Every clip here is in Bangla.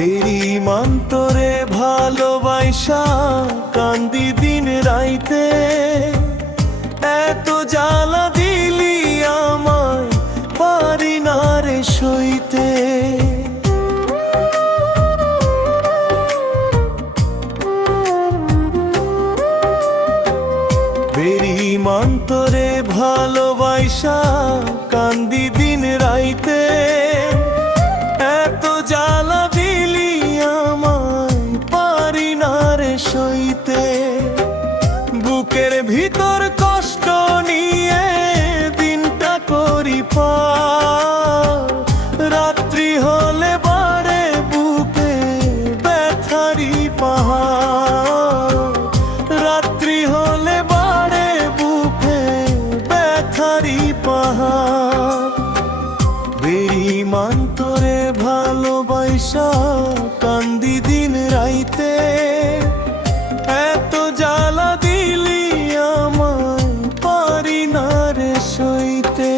বেঈমান তোরে ভালোবাসা কান্দি দিন রাইতে, এত জ্বালা দিলি আমায় পারি না রে সইতে। বেঈমান তোরে ভালোবাসা কান্দি দিন রাইতে, এত জ্বালা দিলি আমায় পারি না রে সইতে। বুকের ভিতর কষ্ট নিয়ে দিনটা করি পার, রাত্রি হলে বাড়ে বুকে ব্যথারি পাহাড়, রাত্রি হলে বাড়ে বুকে ব্যথারি পাহাড়। বেঈমান তোরে ভালোবাসা কান্দি দিন রাইতে, এত জ্বালা দিলি আমায় পারি না রে সইতে।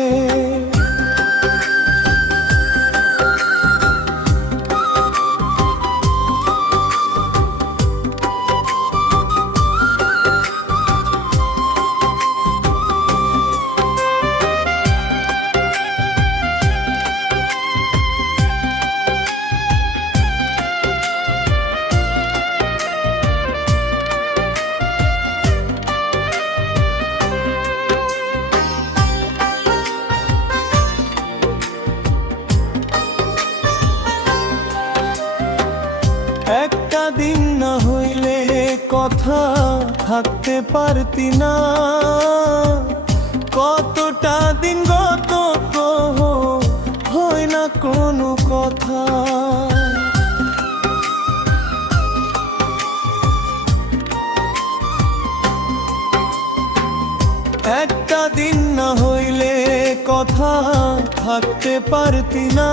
একটা দিন না হইলে কথা থাকতে পারতি না, কতটা দিন গত কহ হয় না কোনো কথা। একটা দিন না হইলে কথা থাকতে পারতি না,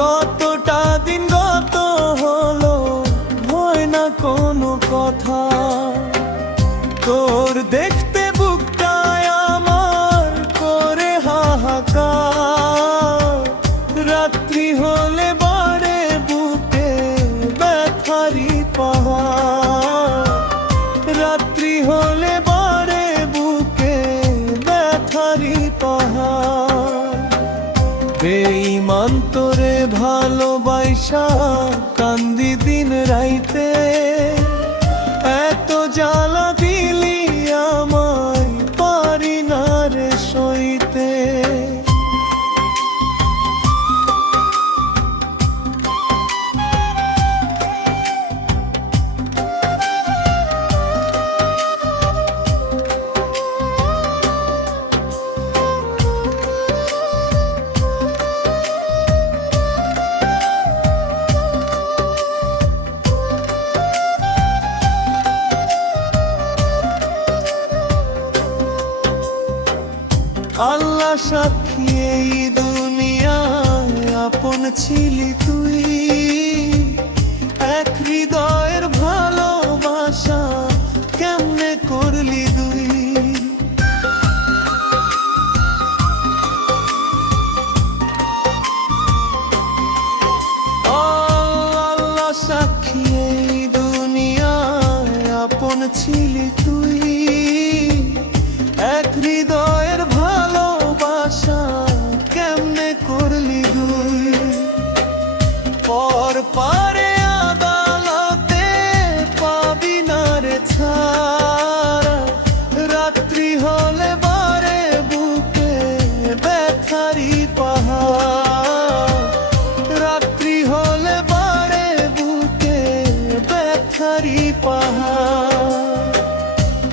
কতটা দিন গত হলো হয় না কোনো কথা। তোর দেখতে বুকটায় আমার করে হাহাকার, রাত্রি হলে বাড়ে বুকে ব্যথারি পাহাড়, রাত্রি হলে বাড়ে বুকে ব্যথারি পাহাড়। বেঈমান তোরে ভালোবাসা কান্দি দিন রাইতে, এত জ্বালা দিলি আমায় পারি না রে সইতে। আল্লাহ সাক্ষী এই দুনিয়ায় আপন ছিলি তুই, এক হৃদয়ের ভালোবাসা কেমনে করলি দুই। আল্লাহ সাক্ষী এই দুনিয়ায় আপন ছিলি তুই, এক হৃদয়ের ভালোবাসা কেমনে করলি দুই। পর পারে আদালতে পাবি না রে ছাড়া, রাত্রি হলে বাড়ে বুকে ব্যথারি পাহাড়, রাত্রি হলে বাড়ে বুকে ব্যথারি পাহাড়।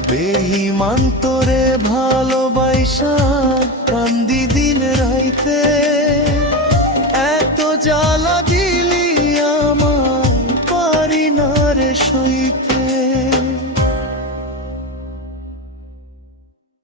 বেঈমান তোরে ভালোবাসা কান্দি দিন রাইতে, এত জ্বালা দিলি আমায় পারি না রে সইতে।